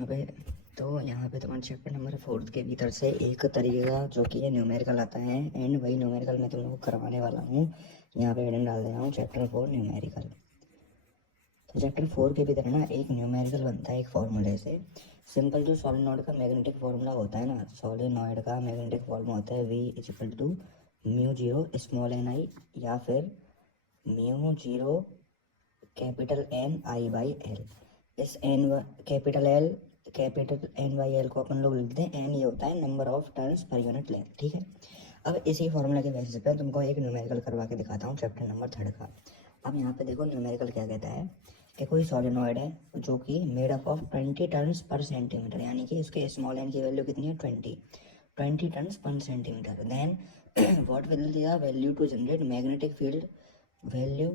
यहाँ पे तुम्हारे चैप्टर नंबर 4 के भीतर से एक तरीका जो कि ये न्यूमेरिकल आता है एंड वही न्यूमेरिकल मैं तुम लोगों को करवाने वाला हूँ। यहाँ पे हेडिंग डाल दे रहा हूँ चैप्टर 4 न्यूमेरिकल। तो चैप्टर 4 के भीतर ना एक न्यूमेरिकल बनता है एक फॉर्मूले से। सिंपल जो सोलेनॉइड का मैग्नेटिक फॉर्मूला होता है ना, सोलेनॉइड का मैग्नेटिक फॉर्मूला होता है V equal to mu zero small N I या फिर mu zero capital N I by L. इस कैपिटल एन बाई एल को अपन लोग लिखते हैं एन, ये होता है नंबर ऑफ टर्न्स पर यूनिट लेंथ। ठीक है, अब इसी फॉर्मूला के बेसिस पे तुमको एक न्यूमेरिकल करवा के दिखाता हूँ चैप्टर नंबर 3 का। अब यहाँ पे देखो न्यूमेरिकल क्या कहता है कि कोई सॉलिनॉइड है जो कि मेड अप ऑफ 20 टर्न्स पर सेंटीमीटर, यानी कि उसके स्मॉल एन की वैल्यू कितनी है 20 टर्न्स पर centimetre. Then what will be the value to generate magnetic field value,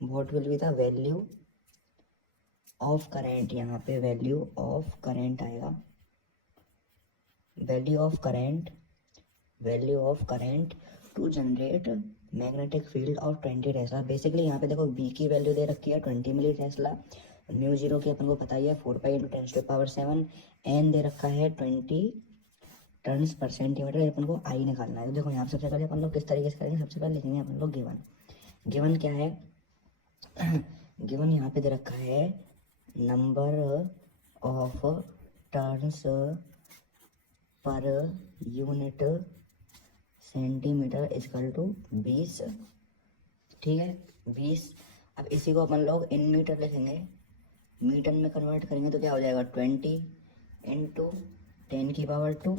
what will be the value of current, यहाँ पे वैल्यू ऑफ करेंट आएगा, value of current to generate magnetic field of 20 tesla. Basically यहाँ पे देखो B की value दे रखी है 20 मिली Tesla, mu zero की अपन को पता ही है 4 पाई इंटू 10⁻⁷, एन दे रखा है 20 टर्न्स पर सेंटीमीटर, अपन को आई निकालना है। देखो यहाँ पे सबसे पहले अपन लोग किस तरीके से करेंगे, सबसे पहले लिखेंगे अपन लोग गिवन क्या है गिवन यहाँ पे दे रखा है नंबर ऑफ टर्न्स पर यूनिट सेंटीमीटर इक्वल टू 20। ठीक है 20। अब इसी को अपन लोग इन मीटर लिखेंगे, मीटर में कन्वर्ट करेंगे तो क्या हो जाएगा 20 इंटू 10 की पावर 2,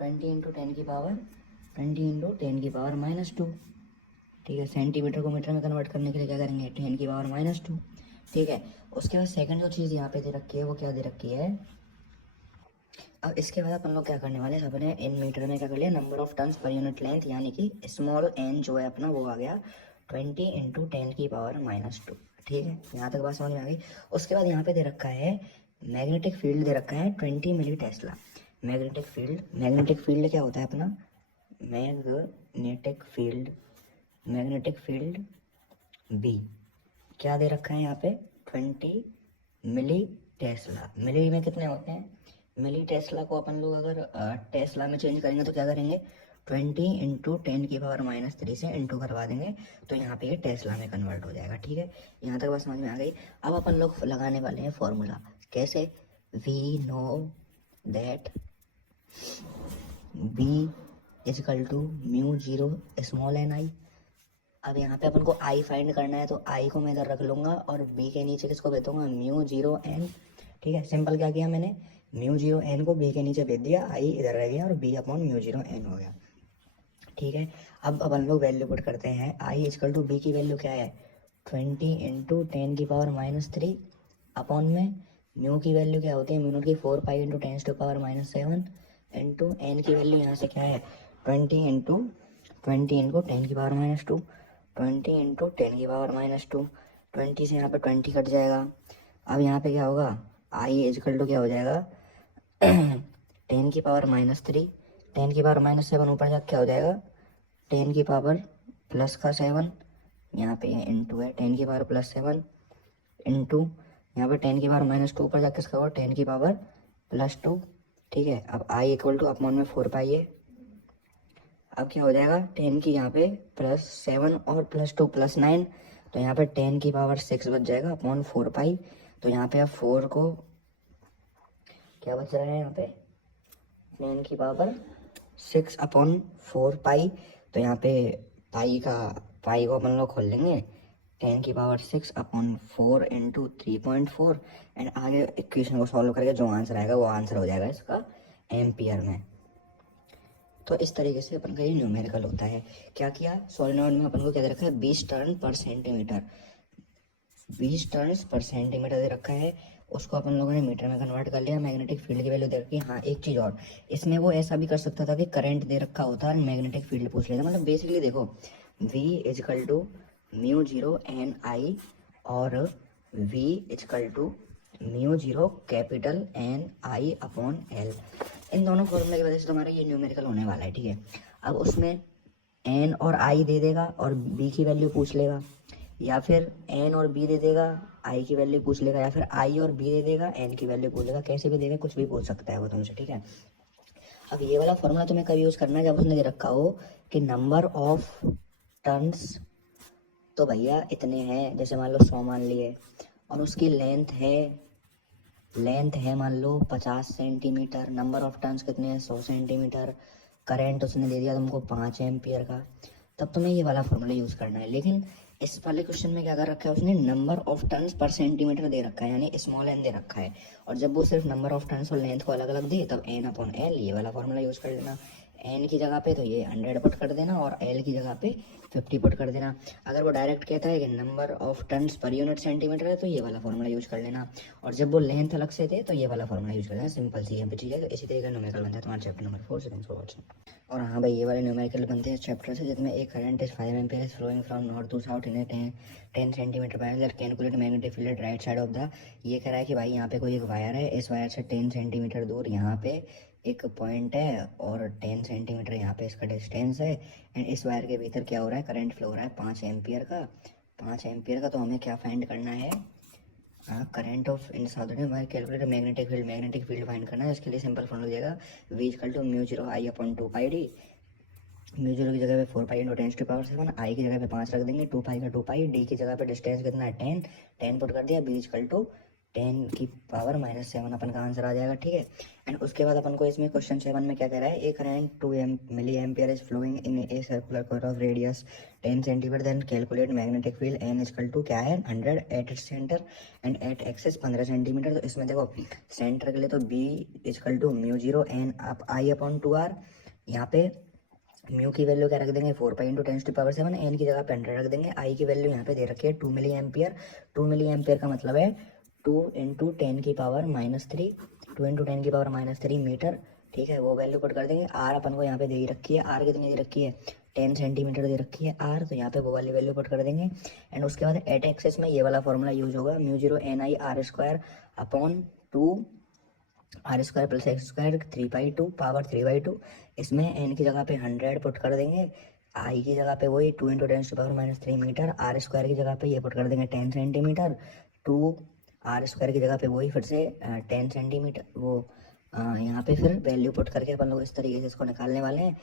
20 इंटू 10 की पावर -2। ठीक है, सेंटीमीटर को मीटर में कन्वर्ट करने के लिए क्या करेंगे 10 की पावर -2। ठीक है, उसके बाद सेकंड जो चीज़ यहाँ पे दे रखी है वो क्या दे रखी है। अब इसके बाद अपन लोग क्या करने वाले हैं, अपने इन मीटर में क्या कर लिया नंबर ऑफ टर्न्स पर यूनिट लेंथ, यानी कि स्मॉल एन जो है अपना वो आ गया 20 इंटू 10 की पावर -2। ठीक है, यहाँ तक बात समझ में आ गई। उसके बाद यहाँ पे दे रखा है मैग्नेटिक फील्ड दे रखा है 20 मिली टेस्ला। मैग्नेटिक फील्ड क्या होता है अपना, मैग्नेटिक फील्ड बी क्या दे रखा है यहाँ पे 20 मिली टेस्ला। मिली में कितने होते हैं, मिली टेस्ला को अपन लोग अगर टेस्ला में चेंज करेंगे तो क्या करेंगे 20 इंटू 10 की पावर -3 से इंटू करवा देंगे तो यहाँ पे ये टेस्ला में कन्वर्ट हो जाएगा। ठीक है, यहाँ तक बात समझ में आ गई। अब अपन लोग लगाने वाले हैं फॉर्मूला, कैसे, we know that B equal to mu zero small N I. अब यहाँ पे अपन को आई फाइंड करना है तो आई को मैं इधर रख लूँगा और बी के नीचे किसको भेज दूँगा म्यू जीरो एन। ठीक है, सिंपल क्या किया मैंने, म्यू जीरो एन को बी के नीचे भेज दिया, आई इधर रह गया और B upon mu zero N हो गया। ठीक है, अब अपन लोग वैल्यू पुट करते हैं, आई इक्वल टू बी की वैल्यू क्या है 20 इंटू 10 की पावर -3 अपॉन में म्यू की वैल्यू क्या होती है, म्यू नोट की 4 pi into 10 to power -7 into N की वैल्यू यहाँ से क्या है 20 इंटू 10 की पावर -2, 20 इंटू 10 की पावर -2, 20 से यहाँ पे 20 कट जाएगा। अब यहाँ पे क्या होगा, आई इक्वल टू क्या हो जाएगा 10 की पावर -3, 10 की पावर -7 ऊपर जाके क्या हो जाएगा 10 की पावर +7, यहाँ पे इंटू है 10 की पावर +7 इंटू यहाँ पे 10 की पावर -2 ऊपर जाके इसका होगा 10 की पावर +2। ठीक है, अब आई इक्वल टू अपॉन में 4 पाई है। अब क्या हो जाएगा 10 की यहाँ पे +7 और +2 +9, तो यहाँ पे 10 की पावर 6 बच जाएगा अपॉन 4 पाई। तो यहाँ पे अब 4 को क्या बच रहा है यहाँ पे 10 की पावर 6 अपॉन 4 पाई। तो यहाँ पे पाई को अपन लोग खोल लेंगे 10 की पावर 6 अपॉन 4 इंटू 3.4 एंड आगे इक्वेशन को सॉल्व करके जो आंसर आएगा वो आंसर हो जाएगा इसका एम्पियर में। तो इस तरीके से अपन का ये न्यूमेरिकल होता है। क्या किया, सोलेनॉइड में अपन को क्या दे रखा है 20 टर्न पर सेंटीमीटर, 20 टर्न्स पर सेंटीमीटर दे रखा है, उसको अपन लोगों ने मीटर में कन्वर्ट कर लिया। मैग्नेटिक फील्ड की वैल्यू दे रखी है। हाँ एक चीज़ और, इसमें वो ऐसा भी कर सकता था कि करंट दे रखा होता और मैग्नेटिक फील्ड पूछ लेता। मतलब बेसिकली देखो V equal to mu zero N I और V equal to mu zero capital N I upon L, इन दोनों फॉर्मूले की वजह से तुम्हारा ये न्यूमेरिकल होने वाला है। ठीक है, अब उसमें एन और आई दे देगा और बी की वैल्यू पूछ लेगा, या फिर एन और बी दे देगा, आई की वैल्यू पूछ लेगा, या फिर आई और बी दे देगा, एन की वैल्यू पूछ लेगा, कैसे भी देगा, कुछ भी पूछ सकता है वो तुमसे, ठीक है। अब ये वाला फॉर्मूला तुम्हें कब यूज़ करना है, जब उसने दे रखा हो कि नंबर ऑफ टर्न्स तो भैया इतने हैं, जैसे मान लो 100 मान लिए, और उसकी लेंथ है मान लो 50 सेंटीमीटर, नंबर ऑफ टर्न्स कितने हैं 100 सेंटीमीटर, करंट उसने दे दिया तुमको 5 एम्पियर का, तब तुम्हें ये वाला फॉर्मूला यूज़ करना है। लेकिन इस वाले क्वेश्चन में क्या कर रखा है उसने, नंबर ऑफ टर्न्स पर सेंटीमीटर दे रखा है, यानी स्मॉल एन दे रखा है, और जब वो सिर्फ नंबर ऑफ टर्न्स और लेंथ को अलग अलग दे तब एन अपॉन एल ये वाला फॉर्मूला यूज़ कर लेना। एन की जगह पे तो ये 100 पुट कर देना, और एल की जगह पे 50 पुट कर देना। अगर वो डायरेक्ट कहता है कि number of turns per unit centimetre है तो ये वाला फॉर्मूला यूज कर लेना, और जब वो लेंथ अलग से दे तो ये वाला फॉर्मूला यूज कर लेना। सिंपल सी है, ठीक है। तो इसी तरीके का न्यूमेरिकल बनता है तुम्हारा चैप्टर नंबर 4 से। Thanks for watching. और हाँ भाई, ये वाले न्यूमेरिकल बनते हैं इस चैप्टर से, जिसमें एक current is 5 ampere is flowing from north to south in 10 centimetre wire, calculate magnetic field right side of the. ये कह रहा है कि भाई यहाँ पे कोई एक वायर है, इस वायर से 10 सेंटीमीटर दूर यहाँ पे एक पॉइंट है, और 10 सेंटीमीटर यहाँ पे इसका डिस्टेंस है, एंड इस वायर के भीतर क्या हो रहा है, करंट फ्लो हो रहा है 5 एम्पियर का। 5 एम्पियर का तो हमें क्या फाइंड करना है, current of in south wire, calculate magnetic field find करना है। इसके लिए सिंपल फॉर्मूला देगा, V equal to mu 0 I upon 2 pi D. Mu 0 की जगह पे 4 पाई इंटू 10⁻⁷, आई की जगह पे 5 रख देंगे, 2 पाई का 2 पाई, डी की जगह पे डिस्टेंस कितना है 10 पुट कर दिया, B इक्वल टू 10⁻⁻7 अपन का आंसर आ जाएगा, ठीक है। एंड उसके बाद अपन को इसमें क्वेश्चन 7 में क्या कह रहा है, एक current 2 milli ampere is flowing in a circular core of radius 10 centimetre, then calculate magnetic field N equal to क्या है 100 at its centre and at axis 15 centimetre. तो इसमें देखो सेंटर के लिए तो B equal to mu 0 N up I upon 2R, यहाँ पे म्यू की वैल्यू क्या रख देंगे 4 पाई इंटू 10⁻⁷, एन की जगह पे 100 रख देंगे, आई की वैल्यू यहाँ पे दे रखी है 2 मिली एम्पियर। 2 मिली एम्पियर का मतलब है 2 इंटू 10⁻⁻3, 2 इंटू 10⁻⁻3 मीटर, ठीक है। वो वैल्यू पुट कर देंगे। आर अपन को यहाँ पे दे ही रखी है, आर कितनी दे रखी है 10 सेंटीमीटर दे रखी है आर, तो यहाँ पे वो वाली वैल्यू पुट कर देंगे। एंड उसके बाद एट एक्सेस में ये वाला फॉर्मूला यूज होगा, mu 0 N I R square upon 2 R square plus X square 3/2 power 3/2। इसमें एन की जगह पे 100 पुट कर देंगे, आई की जगह पे वही 2 इंटू 10⁻³ मीटर, आर स्क्वायर की जगह पे ये पुट कर देंगे 10 सेंटीमीटर, 2 आर स्क्वायर की जगह पे वही फिर से 10 सेंटीमीटर, वो यहाँ पे फिर वैल्यू पुट करके अपन लोग इस तरीके से इसको निकालने वाले हैं,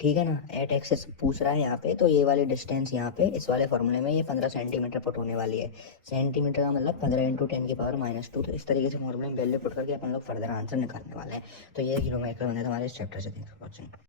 ठीक है ना। एट एक्सेस पूछ रहा है यहाँ पे, तो ये वाली डिस्टेंस यहाँ पे इस वाले फॉर्मूले में ये 15 सेंटीमीटर पुट होने वाली है। सेंटीमीटर का मतलब 15 इंटू 10⁻⁻2। तो इस तरीके से फॉर्मूले में वैल्यू पुट करके अपन लोग फर्दर आंसर निकालने वाले हैं। तो ये न्यूमेरिकल बने हमारे इस चैप्टर से। Thanks for watching.